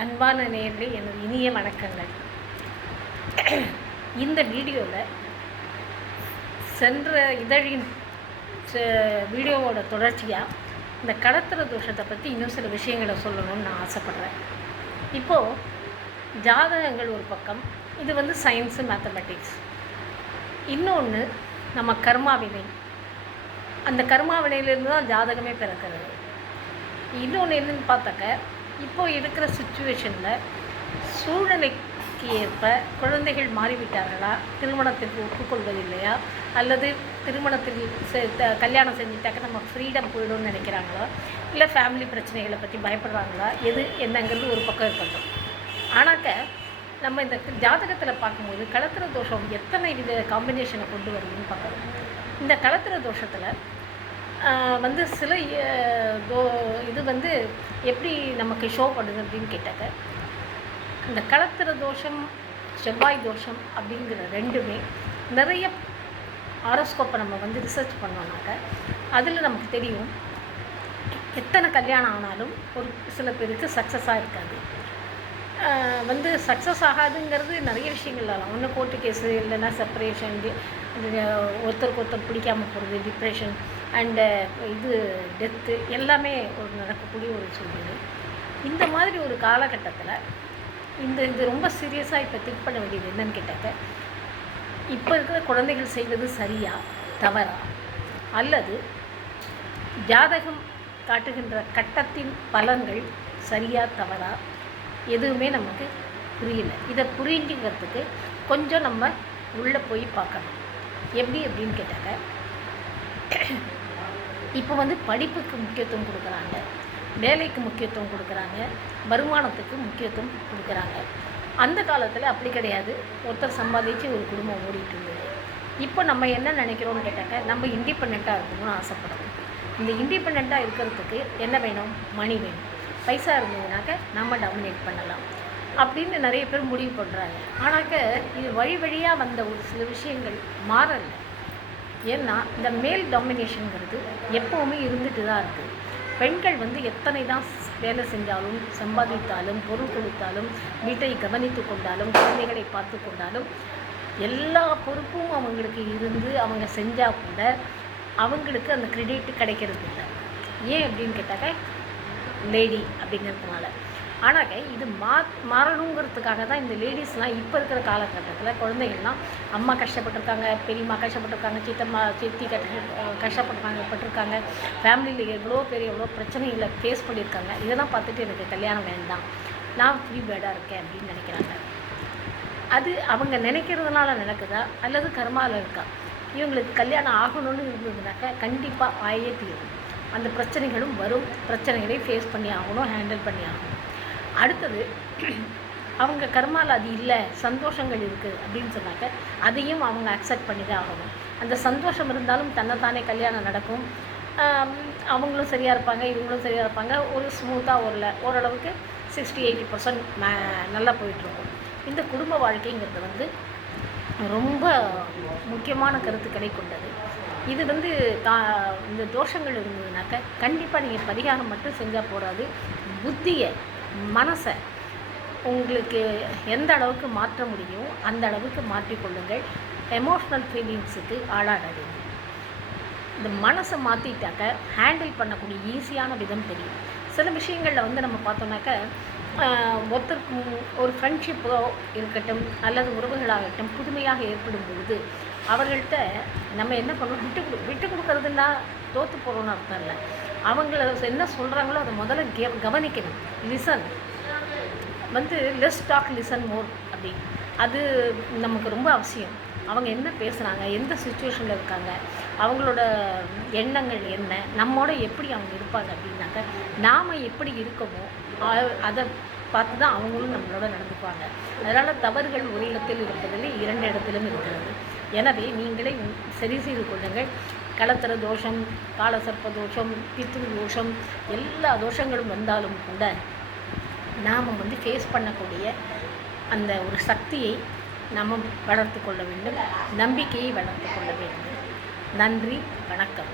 அன்பான நேயர்களே, எனது இனிய வணக்கங்கள். இந்த வீடியோவில் சென்ற இதழின் வீடியோவோட தொடர்ச்சியாக இந்த கடத்திர தோஷத்தை பற்றி இன்னும் சில விஷயங்களை சொல்லணும்னு நான் ஆசைப்பட்றேன். இப்போது ஜாதகங்கள் ஒரு பக்கம், இது சயின்ஸு, மேத்தமெட்டிக்ஸ். இன்னொன்று நம்ம கர்மாவினை, அந்த கர்மாவினையிலேருந்து தான் ஜாதகமே பிறக்கிறது. இன்னொன்று என்னென்னு பார்த்தாக்க, இப்போது இருக்கிற சுச்சுவேஷனில் சூழ்நிலைக்கு ஏற்ப குழந்தைகள் மாறிவிட்டார்களா, திருமணத்திற்கு ஒப்புக்கொள்வதில்லையா, அல்லது திருமணத்தில் கல்யாணம் செஞ்சுட்டாக்க நம்ம ஃப்ரீடம் போயிடும்னு நினைக்கிறாங்களா, இல்லை ஃபேமிலி பிரச்சனைகளை பற்றி பயப்படுறாங்களா, எது என்னங்கிறது ஒரு பக்கம் இருக்கட்டும். ஆனாக்க நம்ம இந்த ஜாதகத்தில் பார்க்கும்போது களத்திர தோஷம் எத்தனை வித காம்பினேஷனை கொண்டு வருதுன்னு பார்க்கணும். இந்த களத்திர தோஷத்தில் சில இது எப்படி நமக்கு ஷோ பண்ணுது அப்படின்னு கேட்டாக்க, இந்த களத்திர தோஷம், செவ்வாய் தோஷம் அப்படிங்கிற ரெண்டுமே நிறைய ஆரோஸ்கோப்பை நம்ம ரிசர்ச் பண்ணோம்னாக்க அதில் நமக்கு தெரியும் எத்தனை கல்யாணம் ஆனாலும் ஒரு சில பேருக்கு சக்ஸஸாக இருக்காது. சக்ஸஸ் ஆகாதுங்கிறது நிறைய விஷயங்கள் ஆகலாம். ஒன்று கோர்ட்டு கேஸு, இல்லைன்னா செப்பரேஷன், ஒருத்தருக்கு ஒருத்தர் பிடிக்காமல் போகிறது, டிப்ரெஷன் அண்டு டெத்து எல்லாமே ஒரு நடக்கக்கூடிய ஒரு சூழ்நிலை. இந்த மாதிரி ஒரு காலகட்டத்தில் இது ரொம்ப சீரியஸாக இப்போ திங்க் பண்ண வேண்டியது என்னன்னு கேட்டாக்க, இப்போ இருக்கிற குழந்தைகள் செய்வது சரியா தவறா, அல்லது ஜாதகம் காட்டுகின்ற கட்டத்தின் பலன்கள் சரியா தவறா, எதுவுமே நமக்கு புரியல. இதை புரிஞ்சுக்கிறதுக்கு கொஞ்சம் நம்ம உள்ளே போய் பார்க்கணும். எப்படி அப்படின்னு கேட்டாக்க, இப்போ படிப்புக்கு முக்கியத்துவம் கொடுக்குறாங்க, வேலைக்கு முக்கியத்துவம் கொடுக்குறாங்க, வருமானத்துக்கு முக்கியத்துவம் கொடுக்குறாங்க. அந்த காலத்தில் அப்படி கிடையாது. ஒருத்தர் சம்பாதிச்சு ஒரு குடும்பம் ஓடிட்டு இருந்தது. இப்போ நம்ம என்ன நினைக்கிறோம்னு கேட்டாக்க, நம்ம இண்டிபெண்ட்டாக இருக்கணும்னு ஆசைப்படணும். இந்த இண்டிபெண்ட்டாக இருக்கிறதுக்கு என்ன வேணும்? மணி வேணும். பைசா இருந்ததுனாக்க நம்ம டாமினேட் பண்ணலாம் அப்படின்னு நிறைய பேர் முடிவு பண்ணுறாங்க. ஆனாக்க இது வழியாக வந்த ஒரு சில விஷயங்கள் மாறலை. ஏன்னா இந்த மேல் டாமினேஷனுங்கிறது எப்போவுமே இருந்துட்டு தான் இருக்குது. பெண்கள் எத்தனை தான் வேலை செஞ்சாலும், சம்பாதித்தாலும், பொருள் கொடுத்தாலும், வீட்டை கவனித்து கொண்டாலும், குழந்தைகளை பார்த்து கொண்டாலும், எல்லா பொறுப்பும் அவங்களுக்கு இருந்து அவங்க செஞ்சால் கூட அவங்களுக்கு அந்த கிரெடிட் கிடைக்கிறது இல்லை. ஏன் அப்படின்னு கேட்டாக்க, லேடி அப்படிங்கிறதுனால. ஆனாக்க இது மாறணுங்கிறதுக்காக தான் இந்த லேடிஸ்லாம் இப்போ இருக்கிற காலகட்டத்தில் குழந்தைகள்லாம் அம்மா கஷ்டப்பட்டிருக்காங்க, பெரியம்மா கஷ்டப்பட்டிருக்காங்க, சித்தி கஷ்டப்பட்டிருக்காங்க, ஃபேமிலியில் எவ்வளோ பேர் எவ்வளோ பிரச்சனைகளை ஃபேஸ் பண்ணியிருக்காங்க. இதெல்லாம் பார்த்துட்டு எனக்கு கல்யாணம் வேண்டாம், நான் ஃப்ரீ பேர்டாக இருக்கேன் அப்படின்னு நினைக்கிறாங்க. அது அவங்க நினைக்கிறதுனால நடக்குதா, அல்லது கர்மாவில் இருக்கா? இவங்களுக்கு கல்யாணம் ஆகணும்னு இருந்ததுனாக்க கண்டிப்பாக ஆயே தீரும். அந்த பிரச்சனைகளும் வரும். பிரச்சனைகளை ஃபேஸ் பண்ணி ஆகணும், ஹேண்டில் பண்ணி ஆகணும். அடுத்தது, அவங்க கர்மாவில் அது இல்லை, சந்தோஷங்கள் இருக்குது அப்படின்னு சொன்னாக்க அதையும் அவங்க அக்செப்ட் பண்ணி தான் ஆகணும். அந்த சந்தோஷம் இருந்தாலும் தன்னைத்தானே கல்யாணம் நடக்கும். அவங்களும் சரியாக இருப்பாங்க, இவங்களும் சரியாக இருப்பாங்க. ஒரு ஸ்மூத்தாக ஓரளவுக்கு 60-80% நல்லா போயிட்டுருக்கும். இந்த குடும்ப வாழ்க்கைங்கிறது ரொம்ப முக்கியமான கருத்துக்களை கொண்டது. இது இந்த தோஷங்கள் இருந்ததுனாக்க கண்டிப்பாக நீங்கள் பரிகாரம் மட்டும் செஞ்சால் போகாது. புத்தியை, மனசை உங்களுக்கு எந்த அளவுக்கு மாற்ற முடியும் அந்த அளவுக்கு மாற்றிக்கொள்ளுங்கள். எமோஷ்னல் ஃபீலிங்ஸுக்கு ஆளாடாதீங்க. இந்த மனசை மாற்றிட்டாக்க ஹேண்டில் பண்ணக்கூடிய ஈஸியான விதம் தெரியும். சில விஷயங்களில் நம்ம பார்த்தோம்னாக்க, ஒருத்தருக்கு ஒரு ஃப்ரெண்ட்ஷிப்போ இருக்கட்டும், அல்லது உறவுகளாகட்டும் புதுமையாக ஏற்படும் பொழுது அவர்கள்ட்ட நம்ம என்ன பண்ணணும்? விட்டு கொடுக்கறதுன்னா தோற்று போகிறோன்னு அர்த்தம் இல்லை. அவங்கள என்ன சொல்கிறாங்களோ அதை முதல்ல கவனிக்கணும். Listen less talk, listen more அப்படி. அது நமக்கு ரொம்ப அவசியம். அவங்க என்ன பேசுகிறாங்க, எந்த சுச்சுவேஷனில் இருக்காங்க, அவங்களோட எண்ணங்கள் என்ன, நம்மோட எப்படி அவங்க இருப்பாங்க அப்படின்னாக்க நாம் எப்படி இருக்கமோ அதை பார்த்து தான் அவங்களும் நம்மளோட நடந்துக்குவாங்க. அதனால் தவறுகள் ஒரு இடத்தில் இருப்பதில்லை, 2 இடத்திலும் இருக்கிறது. எனவே நீங்களே சரி செய்து கொள்ளுங்கள். களத்திர தோஷம், காலசர்ப்ப தோஷம், பித்ரு தோஷம், எல்லா தோஷங்களும் வந்தாலும் கூட நாம் ஃபேஸ் பண்ணக்கூடிய அந்த ஒரு சக்தியை நாம் வளர்த்து கொள்ள வேண்டும், நம்பிக்கையை வளர்த்து கொள்ள வேண்டும். நன்றி, வணக்கம்.